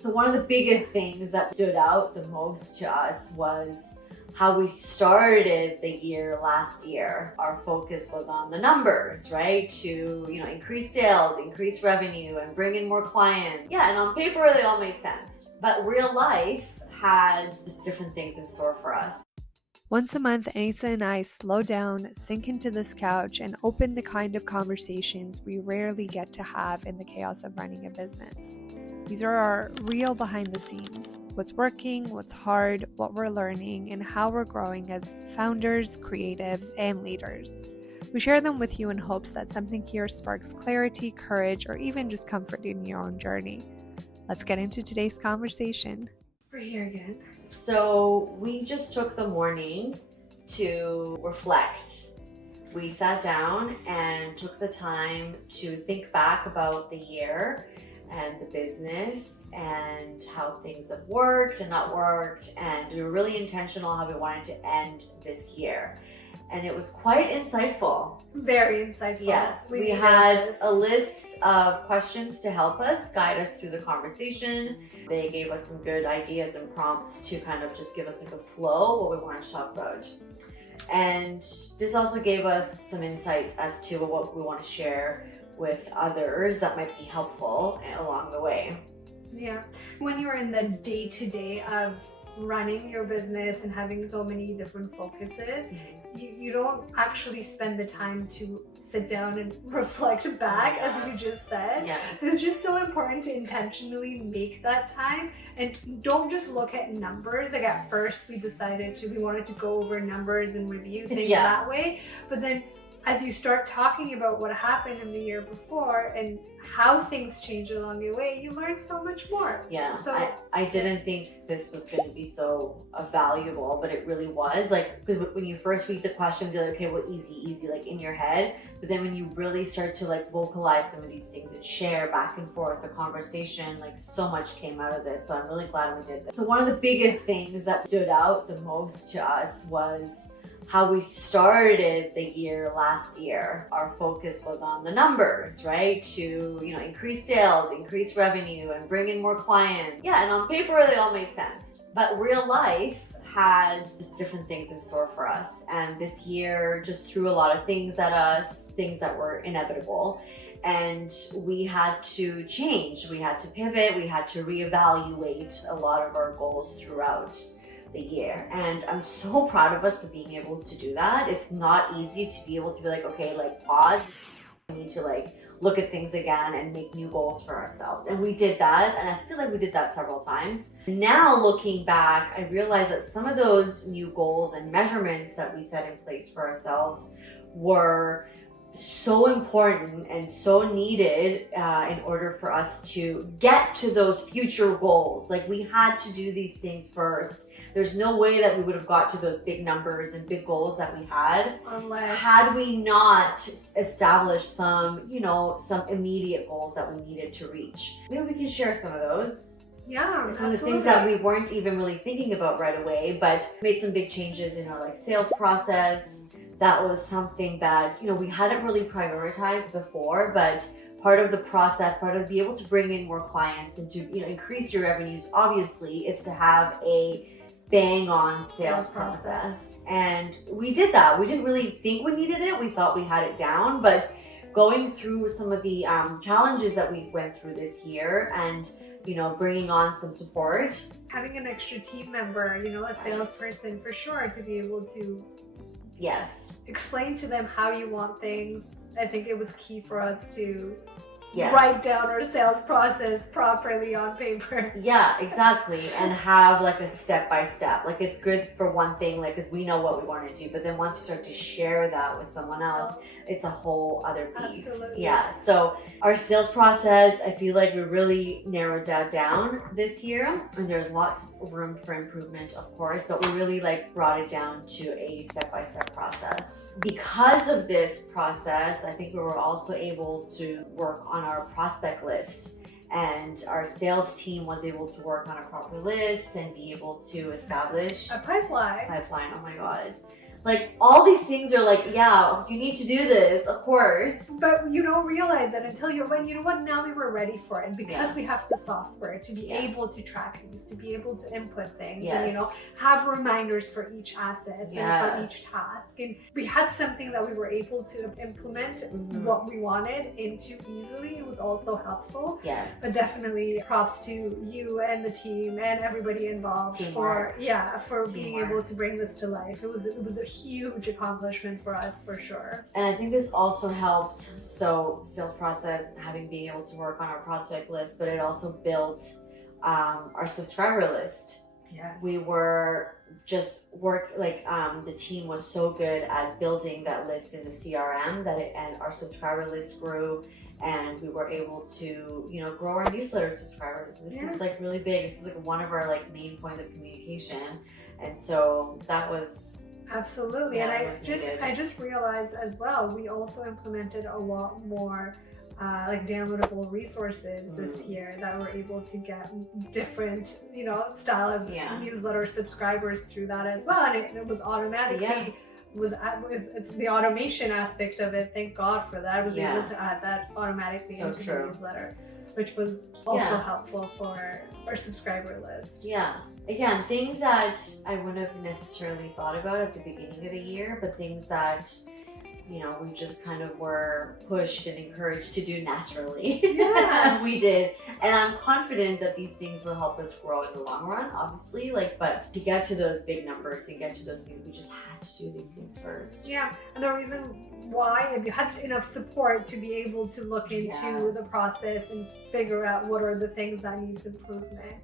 So one of the biggest things that stood out the most to us was how we started the year last year. Our focus was on the numbers, right? To, increase sales, increase revenue, and bring in more clients. Yeah, and on paper, they all made sense. But real life had just different things in store for us. Once a month, Anissa and I slow down, sink into this couch, and open the kind of conversations we rarely get to have in the chaos of running a business. These are our real behind the scenes, what's working, what's hard, what we're learning, and how we're growing as founders, creatives, and leaders. We share them with you in hopes that something here sparks clarity, courage, or even just comfort in your own journey. Let's get into today's conversation. We're here again. So we just took the morning to reflect. We sat down and took the time to think back about the year and the business and how things have worked and not worked, and we were really intentional how we wanted to end this year. And it was quite insightful. Very insightful. Yes, we had a list of questions to help us guide us through the conversation. They gave us some good ideas and prompts to kind of just give us like a flow what we wanted to talk about. And this also gave us some insights as to what we want to share with others that might be helpful along the way. Yeah, when you're in the day-to-day of running your business and having so many different focuses, you don't actually spend the time to sit down and reflect back, as you just said. Yeah. So it's just so important to intentionally make that time and don't just look at numbers. Like at first we wanted to go over numbers and review things that way, but then as you start talking about what happened in the year before and how things change along the way, you learn so much more. Yeah, so I didn't think this was going to be so valuable, but it really was. Like, because when you first read the questions, you're like, okay, well, easy, like in your head. But then when you really start to like vocalize some of these things and share back and forth the conversation, like so much came out of this. So I'm really glad we did this. So one of the biggest things that stood out the most to us was how we started the year last year. Our focus was on the numbers, right? To, increase sales, increase revenue, and bring in more clients. Yeah, and on paper, they all made sense. But real life had just different things in store for us. And this year just threw a lot of things at us, things that were inevitable. And we had to change, we had to pivot, we had to reevaluate a lot of our goals throughout the year. And I'm so proud of us for being able to do that. It's not easy to be able to be like, okay, like pause. We need to like look at things again and make new goals for ourselves. And we did that. And I feel like we did that several times. Now looking back, I realized that some of those new goals and measurements that we set in place for ourselves were so important and so needed in order for us to get to those future goals. Like we had to do these things first. There's no way that we would have got to those big numbers and big goals that we had had we not established some immediate goals that we needed to reach. Maybe we can share some of those. Yeah, some of the things that we weren't even really thinking about right away, but made some big changes in our sales process. That was something that we hadn't really prioritized before, but part of the process, part of being able to bring in more clients and to increase your revenues, obviously, is to have a bang on sales process. And we did that. We didn't really think we needed it. We thought we had it down, but going through some of the challenges that we went through this year and bringing on some support, having an extra team member, a salesperson for sure, to be able to explain to them how you want things. I think it was key for us to write down our sales process properly on paper. Yeah, exactly. And have like a step-by-step. Like it's good for one thing, like because we know what we want to do, but then once you start to share that with someone else, it's a whole other piece. Absolutely. Yeah. So our sales process, I feel like we really narrowed that down this year, and there's lots of room for improvement, of course, but we really brought it down to a step-by-step process. Because of this process, I think we were also able to work on our prospect list, and our sales team was able to work on a proper list and be able to establish a pipeline. Oh my God. Like all these things are like, yeah, you need to do this, of course. But you don't realize it until you're, when, you know what, now we were ready for it because Yeah. we have the software to be Yes. able to track things, to be able to input things, Yes. and, you know, have reminders for each asset Yes. and for each task. And we had something that we were able to implement what we wanted into easily. It was also helpful. Yes. But definitely props to you and the team and everybody involved Teamwork. for being Teamwork. able to bring this to life. It was a huge accomplishment for us, for sure. And I think this also helped, so sales process, being able to work on our prospect list, but it also built our subscriber list. Yes. We were just the team was so good at building that list in the CRM and our subscriber list grew, and we were able to, you know, grow our newsletter subscribers. This is like really big. This is like one of our like main points of communication, and so that was absolutely. Yeah, And I just realized as well, we also implemented a lot more like downloadable resources this year that were able to get different, you know, style of newsletter subscribers through that as well. And it was automatically it's the automation aspect of it. Thank God for that. I was able to add that automatically into the newsletter, which was also helpful for our subscriber list. Yeah. Again, things that I wouldn't have necessarily thought about at the beginning of the year, but things that, you know, we just kind of were pushed and encouraged to do naturally. Yeah. We did. And I'm confident that these things will help us grow in the long run, obviously. But to get to those big numbers and get to those things, we just had to do these things first. Yeah. And the reason why, if you had enough support to be able to look into the process and figure out what are the things that needs improvement.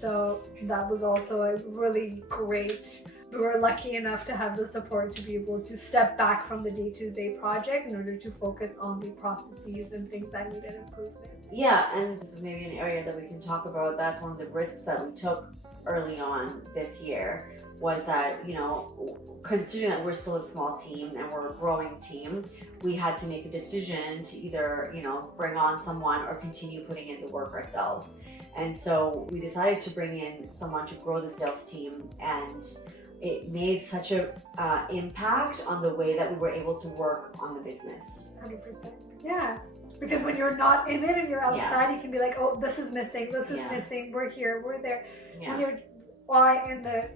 So that was also a really great, we were lucky enough to have the support to be able to step back from the day-to-day project in order to focus on the processes and things that needed improvement. Yeah, and this is maybe an area that we can talk about. That's one of the risks that we took early on this year, was that, you know, considering that we're still a small team and we're a growing team, we had to make a decision to either, you know, bring on someone or continue putting in the work ourselves. And so we decided to bring in someone to grow the sales team, and it made such a impact on the way that we were able to work on the business. 100%. Yeah. Because when you're not in it and you're outside, you can be like, oh, this is missing, this is missing, we're here, we're there. Yeah. When you're in the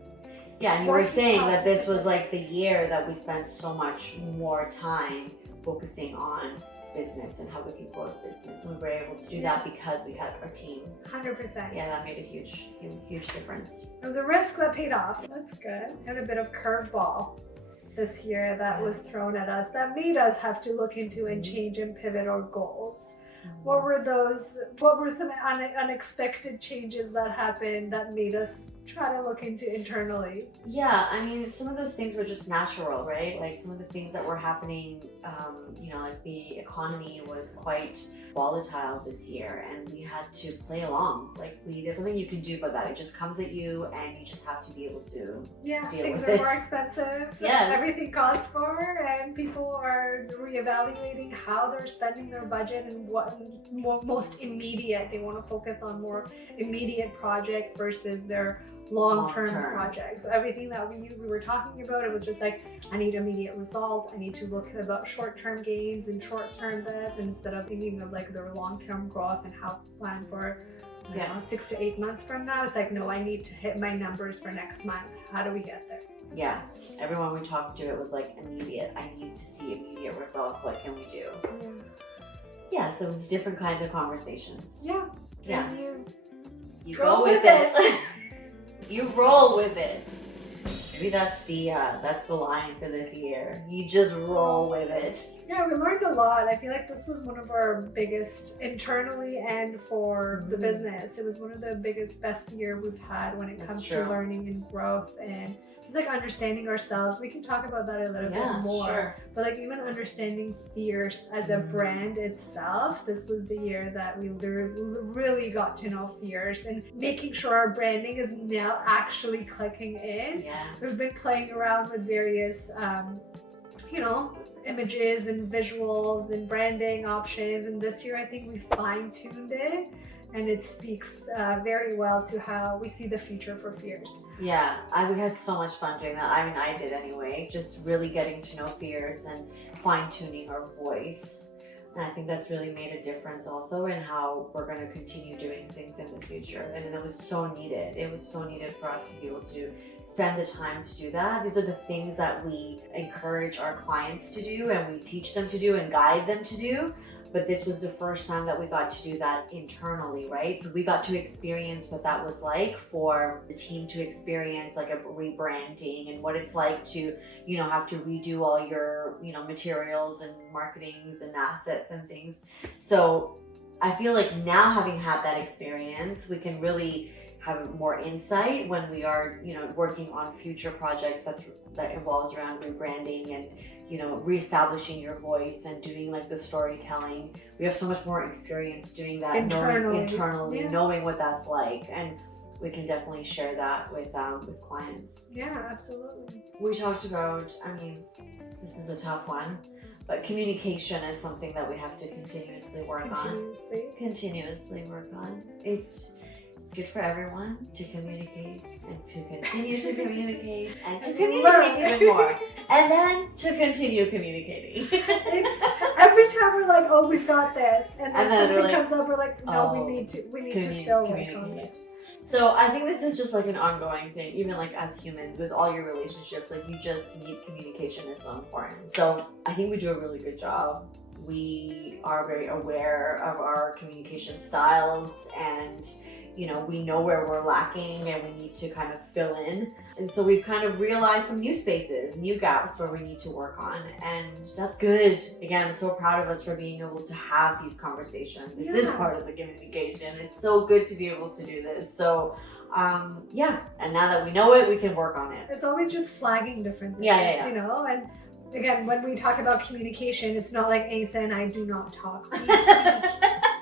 and you were saying that this was like the year that we spent so much more time focusing on business and how we can grow the business, and we were able to do that because we had our team. 100%. Yeah, that made a huge difference. It was a risk that paid off. That's good. And a bit of curveball this year that was thrown at us that made us have to look into and change and pivot our goals. What were some unexpected changes that happened that made us try to look into internally? Yeah, I mean, some of those things were just natural, right? Like some of the things that were happening, you know, like the economy was quite volatile this year, and we had to play along. Like there's nothing you can do about that. It just comes at you, and you just have to be able to deal things with are it. more expensive. Yeah, everything costs more, and people are reevaluating how they're spending their budget and what most immediate. They want to focus on more immediate project versus their long-term project. So everything that we were talking about, it was just like, I need immediate results. I need to look about short-term gains and short-term this, instead of thinking of like their long-term growth and how to plan for 6 to 8 months from now. It's like, no, I need to hit my numbers for next month. How do we get there? Yeah, everyone we talked to, it was like immediate. I need to see immediate results. What can we do? Yeah, so it was different kinds of conversations. Yeah. And you go with it. You roll with it. Maybe that's the line for this year. You just roll with it. Yeah, we learned a lot. I feel like this was one of our biggest internally and for the business. It was one of the best year we've had when it comes to learning and growth, and it's like understanding ourselves. We can talk about that a little bit more. Sure. But like even understanding Fierce as a brand itself, this was the year that we really got to know Fierce and making sure our branding is now actually clicking in. Yeah. We've been playing around with various, you know, images and visuals and branding options, and this year I think we fine-tuned it and it speaks very well to how we see the future for Fears. Yeah, we had so much fun doing that. I mean, I did anyway, just really getting to know Fears and fine-tuning our voice. And I think that's really made a difference also in how we're going to continue doing things in the future. And it was so needed. It was so needed for us to be able to spend the time to do that. These are the things that we encourage our clients to do and we teach them to do and guide them to do. But this was the first time that we got to do that internally, right? So we got to experience what that was like for the team to experience like a rebranding and what it's like to, you know, have to redo all your, you know, materials and marketings and assets and things. So I feel like now having had that experience, we can really have more insight when we are, you know, working on future projects that involves around rebranding and, you know, reestablishing your voice and doing like the storytelling. We have so much more experience doing that internally, yeah. knowing what that's like, and we can definitely share that with clients. Yeah, absolutely. We talked about, I mean, this is a tough one, but communication is something that we have to continuously work on. It's good for everyone to communicate and to continue to communicate and to communicate even more and then to continue communicating. It's, every time we're like, oh, we've got this, and then something like, comes up, we're like, no, we need to still work on it. So I think this is just like an ongoing thing, even like as humans with all your relationships, like you just need communication is so important. So I think we do a really good job. We are very aware of our communication styles and, you know, we know where we're lacking and we need to kind of fill in. And so we've kind of realized some new spaces, new gaps where we need to work on. And that's good. Again, I'm so proud of us for being able to have these conversations. This is part of the communication. It's so good to be able to do this. So yeah, and now that we know it, we can work on it. It's always just flagging different things, you know, and again, when we talk about communication, it's not like Asa and I do not talk. We speak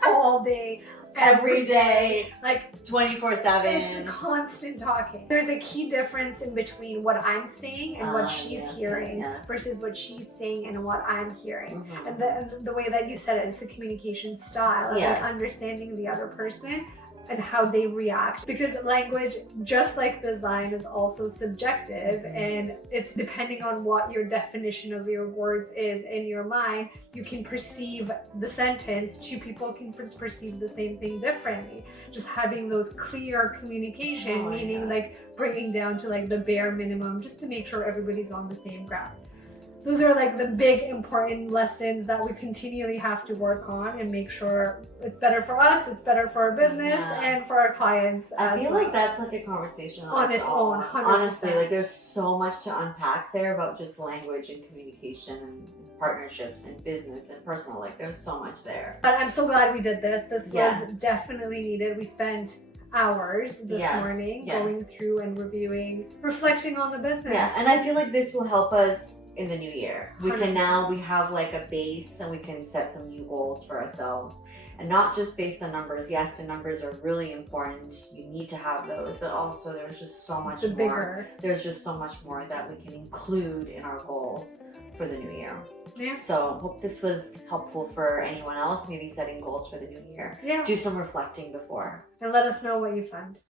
all day, every day, like 24/7. It's constant talking. There's a key difference in between what I'm saying and what she's hearing versus what she's saying and what I'm hearing. And the way that you said it is the communication style, like understanding the other person and how they react, because language, just like design, is also subjective, and it's depending on what your definition of your words is in your mind. You can perceive the sentence, two people can perceive the same thing differently. Just having those clear communication, meaning like bringing down to like the bare minimum, just to make sure everybody's on the same ground. Those are like the big important lessons that we continually have to work on and make sure it's better for us, it's better for our business and for our clients. I feel like that's like a conversation on its own. 100%. Honestly, like there's so much to unpack there about just language and communication and partnerships and business and personal. Like there's so much there. But I'm so glad we did this. This was definitely needed. We spent hours this morning going through and reviewing, reflecting on the business. Yeah, and I feel like this will help us in the new year. We 100%. we have like a base and we can set some new goals for ourselves, and not just based on numbers. Yes, the numbers are really important. You need to have those, but also there's just so much more. There's just so much more that we can include in our goals for the new year. Yeah. So hope this was helpful for anyone else, maybe setting goals for the new year. Yeah. Do some reflecting before. And let us know what you found.